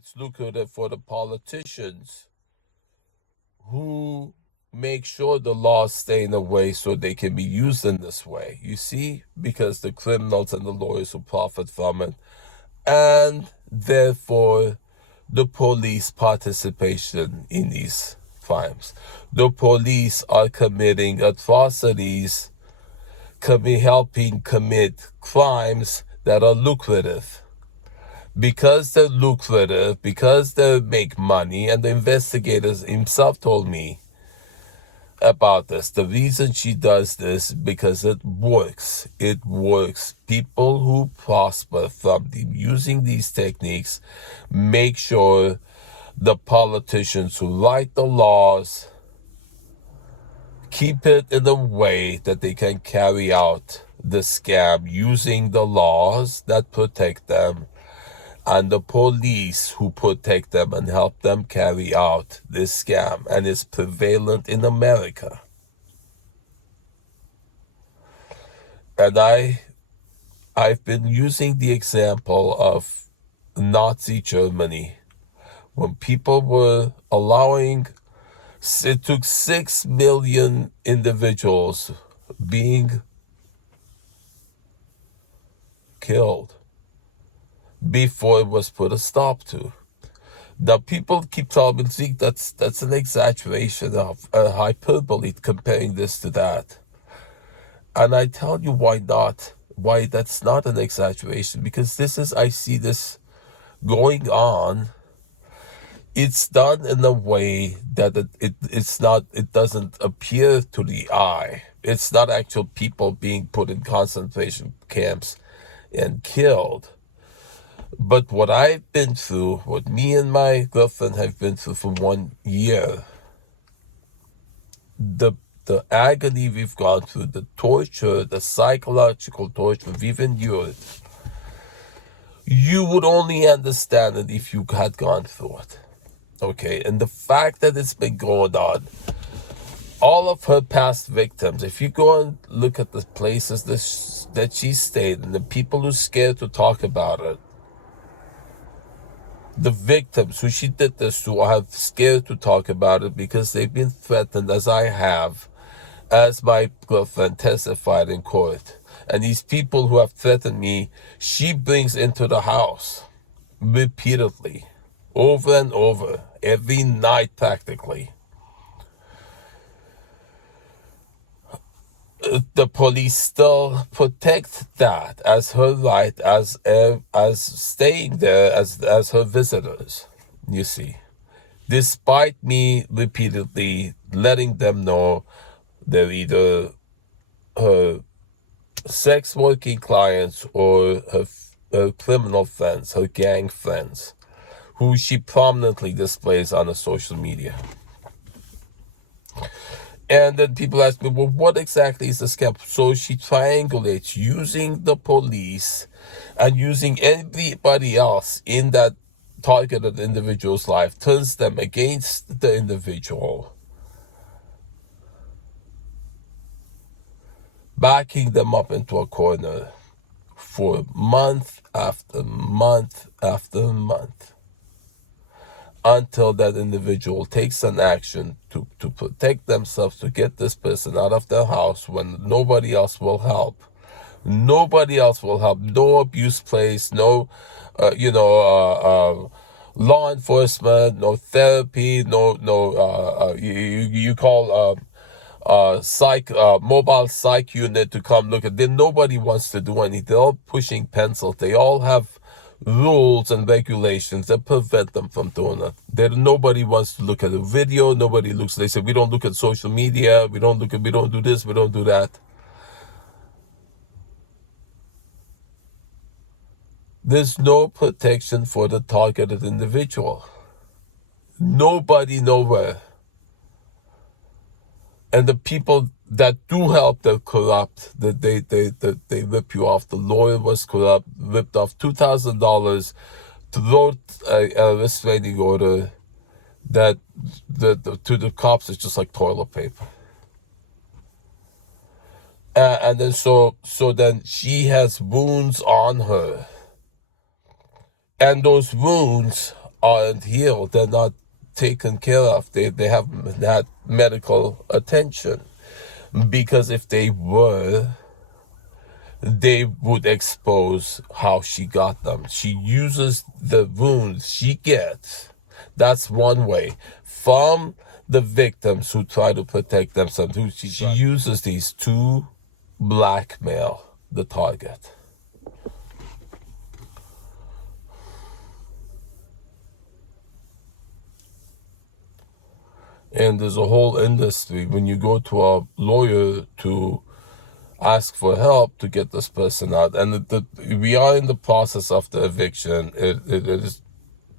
it's lucrative for the politicians who make sure the laws stay in a way so they can be used in this way. You see? Because the criminals and the lawyers will profit from it. And therefore, the police participation in these crimes. The police are committing atrocities, helping commit crimes that are lucrative. Because they're lucrative, because they make money, and the investigators himself told me about this. The reason she does this, because it works. It works. People who prosper from using these techniques make sure the politicians who write the laws keep it in a way that they can carry out the scam using the laws that protect them and the police who protect them and help them carry out this scam, and it's prevalent in America. And I've been using the example of Nazi Germany, when people were allowing, it took 6 million individuals being killed before it was put a stop to. Now people keep telling me, Zeke, that's an exaggeration of hyperbole, comparing this to that. And I tell you why not. Why that's not an exaggeration. Because I see this going on. It's done in a way that it doesn't appear to the eye. It's not actual people being put in concentration camps and killed. But what I've been through, what me and my girlfriend have been through for 1 year, the agony we've gone through, the torture, the psychological torture we've endured, you would only understand it if you had gone through it. Okay, and the fact that it's been going on, all of her past victims, if you go and look at the places that she stayed and the people who are scared to talk about it, the victims who she did this to are scared to talk about it because they've been threatened, as I have, as my girlfriend testified in court. And these people who have threatened me, she brings into the house repeatedly, over and over, every night practically. The police still protect that as her right, as staying there as her visitors, you see, despite me repeatedly letting them know they're either her sex working clients or her criminal friends, her gang friends, who she prominently displays on the social media. And then people ask me, well, what exactly is the scam? So she triangulates using the police and using everybody else in that targeted individual's life, turns them against the individual, backing them up into a corner for month after month after month, until that individual takes an action to protect themselves, to get this person out of their house when nobody else will help. Nobody else will help. No abuse place, no, law enforcement, no therapy, you call mobile psych unit to come look at it. Nobody wants to do anything. They're all pushing pencils. They all have rules and regulations that prevent them from doing it. Nobody wants to look at a video. Nobody looks. They say, we don't look at social media. We don't do this. We don't do that. There's no protection for the targeted individual. Nobody, nowhere. And the people that do help, they're corrupt. That they rip you off. The lawyer was corrupt, ripped off $2,000, wrote a restraining order that to the cops is just like toilet paper. And then so then she has wounds on her, and those wounds aren't healed, they're not taken care of, they haven't had medical attention. Because if they were, they would expose how she got them. She uses the wounds she gets. That's one way. From the victims who try to protect themselves, she uses these to blackmail the target. And there's a whole industry. When you go to a lawyer to ask for help to get this person out, and we are in the process of the eviction. It is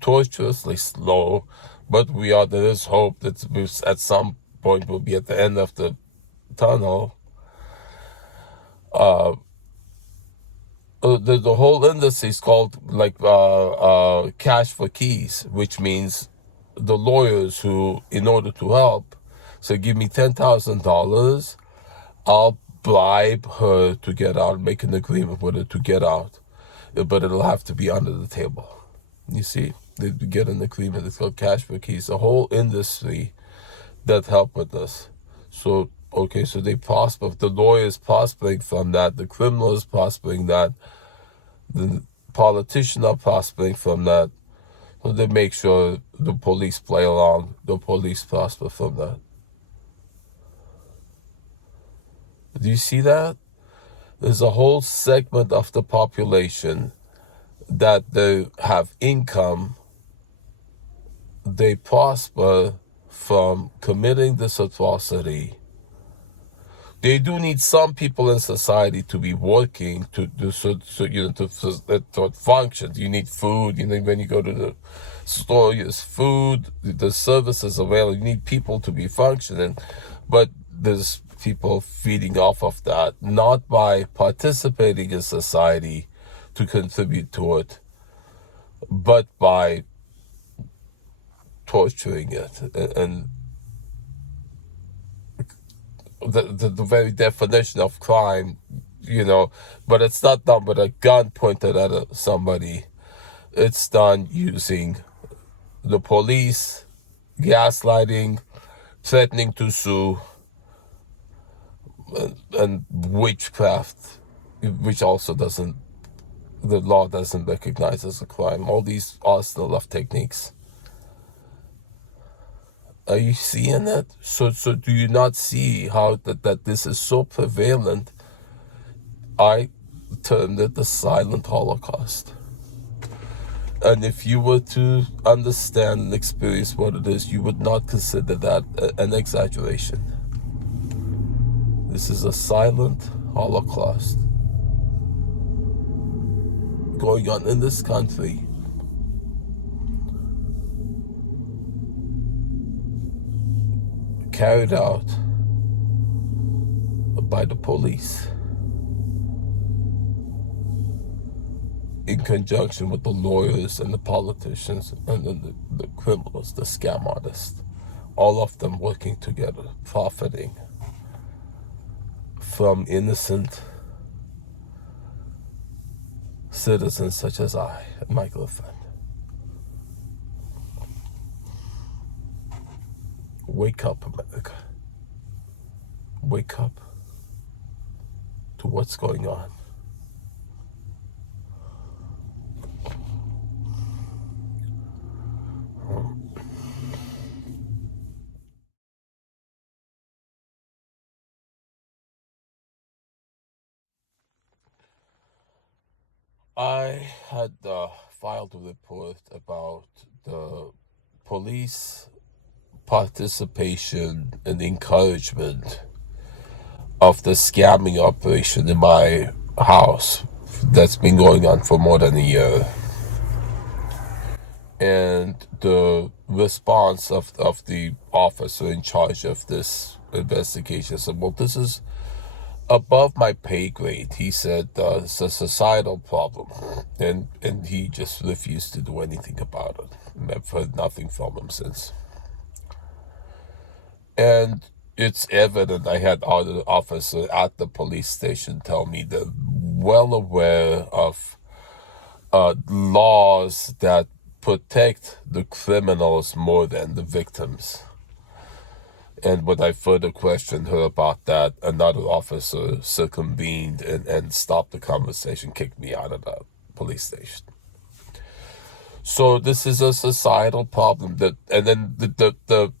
tortuously slow, but there is hope that at some point we'll be at the end of the tunnel. The whole industry is called like cash for keys, which means the lawyers who, in order to help, so give me $10,000, I'll bribe her to get out, make an agreement with her to get out, but it'll have to be under the table. You see, they get an agreement. It's called cash for keys. The whole industry that help with this. So okay, so they prosper. The lawyers prospering from that. The criminals prospering that. The politicians are prospering from that. So they make sure the police play along. The police prosper from that. Do you see that? There's a whole segment of the population that they have income. They prosper from committing this atrocity. They do need some people in society to be working to do to function. You need food. When you go to the store, there's food. The services available. You need people to be functioning, but there's people feeding off of that, not by participating in society to contribute to it, but by torturing it. And the very definition of crime, but it's not done with a gun pointed at somebody. It's done using the police, gaslighting, threatening to sue, and witchcraft, which also the law doesn't recognize as a crime. All these arsenal of techniques. Are you seeing it? So do you not see how that this is so prevalent? I termed it the silent Holocaust. And if you were to understand and experience what it is, you would not consider that an exaggeration. This is a silent Holocaust going on in this country. Carried out by the police in conjunction with the lawyers and the politicians and the criminals, the scam artists, all of them working together, profiting from innocent citizens such as I and my girlfriend. Wake up, America. Wake up to what's going on. I had filed a report about the police participation and encouragement of the scamming operation in my house that's been going on for more than a year. And the response of the officer in charge of this investigation said, well, this is above my pay grade. He said it's a societal problem, and he just refused to do anything about it. I've heard nothing from him since. And it's evident. I had other officers at the police station tell me they're well aware of laws that protect the criminals more than the victims. And when I further questioned her about that, another officer circumvened and stopped the conversation, kicked me out of the police station. So this is a societal problem. And then the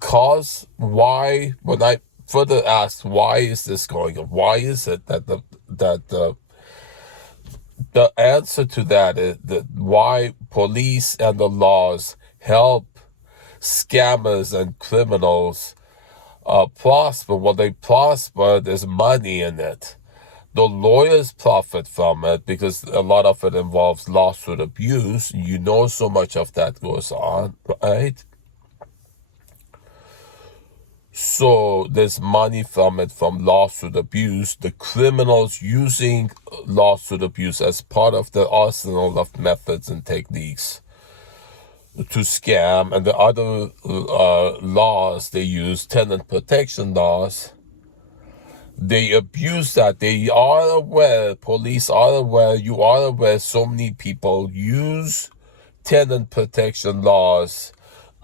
cause why, when I further asked why is this going on, why is it that the answer to that is that why police and the laws help scammers and criminals prosper. Well, they prosper, there's money in it. The lawyers profit from it because a lot of it involves lawsuit abuse. You know, so much of that goes on, right? So there's money from it, from lawsuit abuse. The criminals using lawsuit abuse as part of the arsenal of methods and techniques to scam. And the other laws they use, tenant protection laws, they abuse that. They are aware, police are aware, you are aware, so many people use tenant protection laws,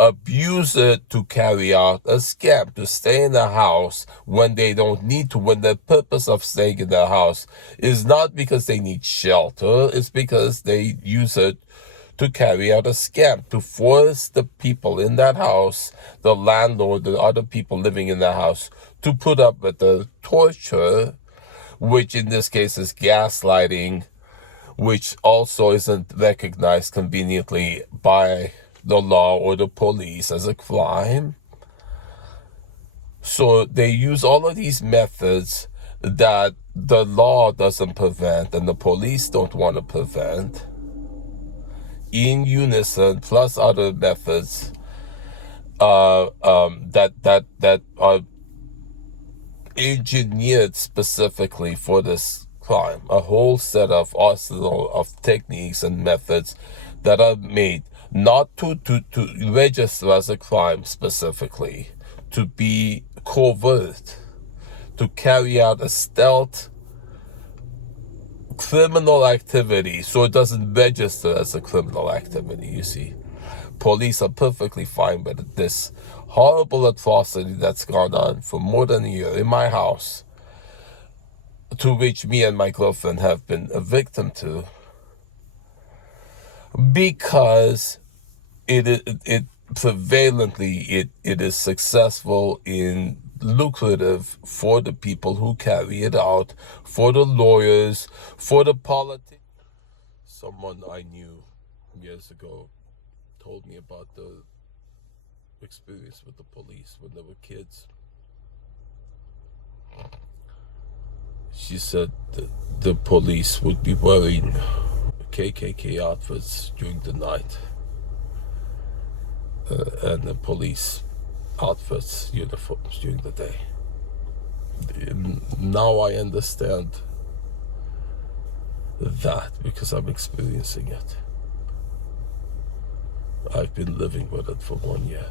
abuse it to carry out a scam, to stay in the house when they don't need to, when the purpose of staying in the house is not because they need shelter, it's because they use it to carry out a scam, to force the people in that house, the landlord, the other people living in the house, to put up with the torture, which in this case is gaslighting, which also isn't recognized conveniently by the law or the police as a crime. So they use all of these methods that the law doesn't prevent and the police don't want to prevent, in unison, plus other methods that are engineered specifically for this crime. A whole set of arsenal of techniques and methods that are made not to register as a crime specifically, to be covert, to carry out a stealth criminal activity so it doesn't register as a criminal activity, you see. Police are perfectly fine with this horrible atrocity that's gone on for more than a year in my house, to which me and my girlfriend have been a victim to, because it prevalently it is successful in lucrative for the people who carry it out, for the lawyers, for the politics. Someone I knew years ago told me about the experience with the police when they were kids. She said the police would be wearing KKK outfits during the night, and the police outfits, uniforms during the day. Now I understand that because I'm experiencing it. I've been living with it for 1 year.